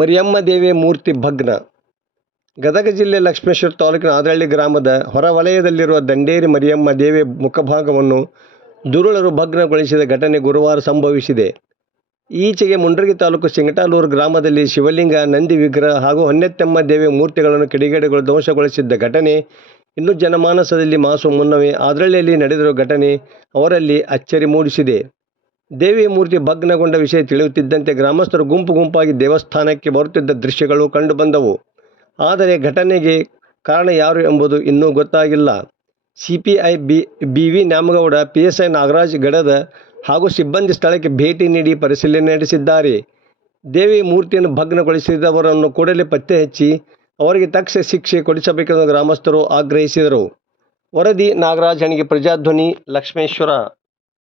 ಮರಿಯಮ್ಮ ದೇವಿ ಮೂರ್ತಿ ಭಗ್ನ. ಗದಗ ಜಿಲ್ಲೆ ಲಕ್ಷ್ಮೇಶ್ವರ ತಾಲೂಕಿನ ಆದರಳ್ಳಿ ಗ್ರಾಮದ ಹೊರವಲಯದಲ್ಲಿರುವ ದಂಡೇರಿ ಮರಿಯಮ್ಮ ದೇವಿ ಮುಖಭಾಗವನ್ನು ದುರುಳರು ಭಗ್ನಗೊಳಿಸಿದ ಘಟನೆ ಗುರುವಾರ ಸಂಭವಿಸಿದೆ. ಈಚೆಗೆ ಮುಂಡ್ರಗಿ ತಾಲೂಕು ಸಿಂಗಟಾಲೂರು ಗ್ರಾಮದಲ್ಲಿ ಶಿವಲಿಂಗ, ನಂದಿ ವಿಗ್ರಹ ಹಾಗೂ ಹೊನ್ನೆತ್ತಮ್ಮ ದೇವಿ ಮೂರ್ತಿಗಳನ್ನು ಕಿಡಿಗೇಡಿಗಳು ಧ್ವಂಸಗೊಳಿಸಿದ್ದ ಘಟನೆ ಇನ್ನೂ ಜನಮಾನಸದಲ್ಲಿ ಮಾಸುವ ಮುನ್ನವೇ ಆದರಳ್ಳಿಯಲ್ಲಿ ನಡೆದಿರುವ ಘಟನೆ ಅವರಲ್ಲಿ ಅಚ್ಚರಿ ಮೂಡಿಸಿದೆ. ದೇವಿಯ ಮೂರ್ತಿ ಭಗ್ನಗೊಂಡ ವಿಷಯ ತಿಳಿಯುತ್ತಿದ್ದಂತೆ ಗ್ರಾಮಸ್ಥರು ಗುಂಪು ಗುಂಪಾಗಿ ದೇವಸ್ಥಾನಕ್ಕೆ ಬರುತ್ತಿದ್ದ ದೃಶ್ಯಗಳು ಕಂಡುಬಂದವು. ಆದರೆ ಘಟನೆಗೆ ಕಾರಣ ಯಾರು ಎಂಬುದು ಇನ್ನೂ ಗೊತ್ತಾಗಿಲ್ಲ. CPI B V. Nyamagouda, PSI Nagaraj Gadad ಹಾಗೂ ಸಿಬ್ಬಂದಿ ಸ್ಥಳಕ್ಕೆ ಭೇಟಿ ನೀಡಿ ಪರಿಶೀಲನೆ ನಡೆಸಿದ್ದಾರೆ. ದೇವಿ ಮೂರ್ತಿಯನ್ನು ಭಗ್ನಗೊಳಿಸಿದವರನ್ನು ಕೂಡಲೇ ಪತ್ತೆ ಹಚ್ಚಿ ಅವರಿಗೆ ತಕ್ಷಣ ಶಿಕ್ಷೆ ಕೊಡಿಸಬೇಕೆಂದು ಗ್ರಾಮಸ್ಥರು ಆಗ್ರಹಿಸಿದರು. ವರದಿ ನಾಗರಾಜ್ ಹಣಿಗೆ, ಪ್ರಜಾಧ್ವನಿ, ಲಕ್ಷ್ಮೇಶ್ವರ.